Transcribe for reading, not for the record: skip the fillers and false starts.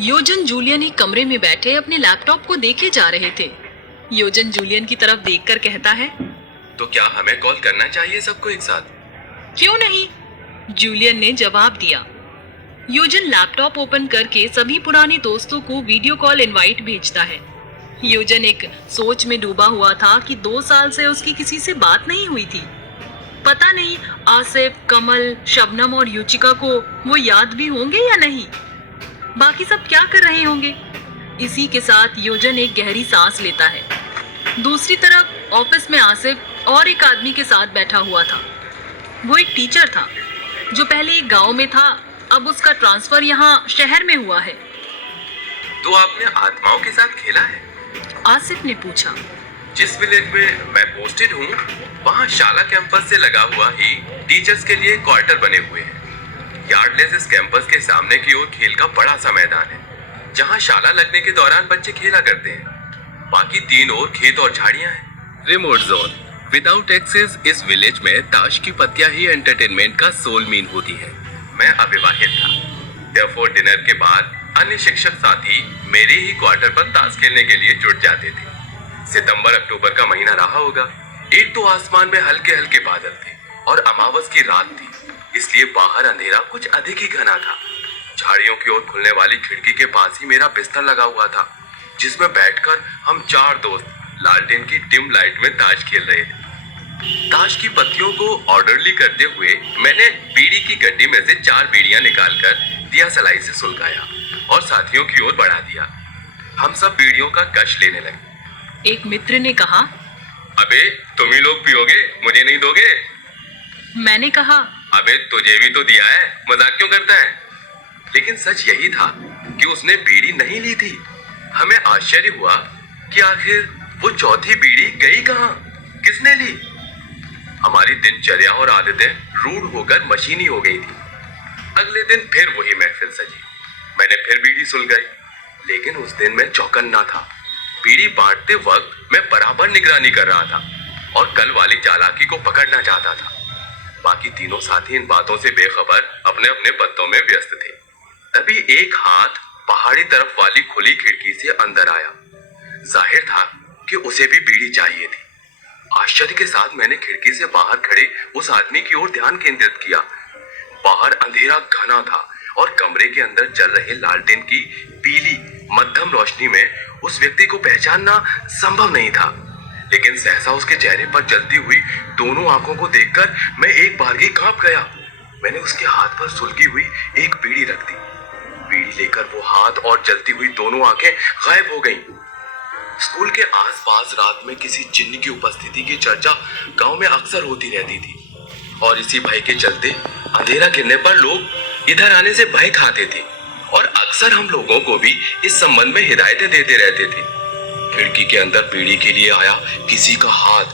योजन जूलियन एक कमरे में बैठे अपने लैपटॉप को देखे जा रहे थे। योजन जूलियन की तरफ देखकर कहता है, तो क्या हमें कॉल करना चाहिए सबको एक साथ? क्यों नहीं? जूलियन ने जवाब दिया। योजन लैपटॉप ओपन करके सभी पुराने दोस्तों को वीडियो कॉल इनवाइट भेजता है। योजन एक सोच में डूबा हुआ था कि 2 साल से उसकी किसी से बात नहीं हुई थी। पता नहीं आसिफ, कमल, शबनम और युचिका को वो याद भी होंगे या नहीं। बाकी सब क्या कर रहे होंगे? इसी के साथ योजन एक गहरी सांस लेता है। दूसरी तरफ ऑफिस में आसिफ और एक आदमी के साथ बैठा हुआ था। वो एक टीचर था जो पहले एक गांव में था, अब उसका ट्रांसफर यहाँ शहर में हुआ है। तो आपने आत्माओं के साथ खेला है? आसिफ ने पूछा। जिस विलेज में मैं पोस्टेड हूँ, वहाँ शाला कैंपस से लगा हुआ ही टीचर्स के लिए क्वार्टर बने हुए हैं। यार्डलेस इस कैंपस के सामने की ओर खेल का बड़ा सा मैदान है, जहाँ शाला लगने के दौरान बच्चे खेला करते हैं। बाकी 3 और खेत और झाड़ियाँ हैं। रिमोट जोन विदाउट एक्सेस इस विलेज में ताश की पत्तियां ही एंटरटेनमेंट का सोल मीन होती है। मैं अविवाहित था, देयरफॉर डिनर के बाद अन्य शिक्षक साथी मेरे ही क्वार्टर पर ताश खेलने के लिए जुट जाते थे। सितंबर अक्टूबर का महीना रहा होगा। एक तो आसमान में हल्के हल्के बादल थे और अमावस की रात थी, इसलिए बाहर अंधेरा कुछ अधिक ही घना था। झाड़ियों की ओर खुलने वाली खिड़की के पास ही मेरा बिस्तर लगा हुआ था, जिसमें बैठकर हम 4 दोस्त लालटेन की डिम लाइट में ताश खेल रहे थे। ताश की पत्तियों को ऑर्डरली करते हुए मैंने बीड़ी की गड्डी में से 4 बीड़ियां निकालकर दिया सलाई से सुलगाया और साथियों की ओर बढ़ा दिया। हम सब बीड़ियों का कश लेने लगे। एक मित्र ने कहा, अबे तुम ही लोग पियोगे, मुझे नहीं दोगे? मैंने कहा, अबे तुझे भी तो दिया है, मजाक क्यों करता है? लेकिन सच यही था कि उसने बीड़ी नहीं ली थी। हमें आश्चर्य हुआ कि आखिर वो चौथी बीड़ी गई कहाँ, किसने ली? हमारी दिनचर्या और आदतें रूढ़ होकर मशीनी हो गई थी। अगले दिन फिर वही महफिल सजी। मैंने फिर बीड़ी सुलगाई, लेकिन उस दिन मैं चौकन्ना था। बीड़ी बांटते वक्त मैं बराबर निगरानी कर रहा था और कल वाली चालाकी को पकड़ना चाहता था। बाकी तीनों साथी इन बातों से बेखबर अपने अपने पत्तों में व्यस्त थे। तभी एक हाथ पहाड़ी तरफ वाली खुली खिड़की से अंदर आया। जाहिर था कि उसे भी बीड़ी चाहिए थी। आश्चर्य के साथ मैंने खिड़की से बाहर खड़े उस आदमी की ओर ध्यान केंद्रित किया। बाहर अंधेरा घना था और कमरे के अंदर जल रहे लालटेन की पीली मध्यम रोशनी में उस व्यक्ति को पहचानना संभव नहीं था। लेकिन सहसा उसके चेहरे पर जलती हुई दोनों आंखों को देखकर मैं एक बारगी कांप गया। मैंने उसके हाथ पर सुलगी हुई एक बीड़ी रख दी। बीड़ी लेकर वो हाथ और जलती हुई दोनों आंखें गायब हो गईं। स्कूल के आसपास रात में किसी जिन्न की उपस्थिति की चर्चा गांव में अक्सर होती रहती थी और इसी भय के चलते अंधेरा गिरने पर लोग इधर आने से भय खाते थे और अक्सर हम लोगों को भी इस संबंध में हिदायतें देते रहते थे। खिड़की के अंदर बीड़ी के लिए आया किसी का हाथ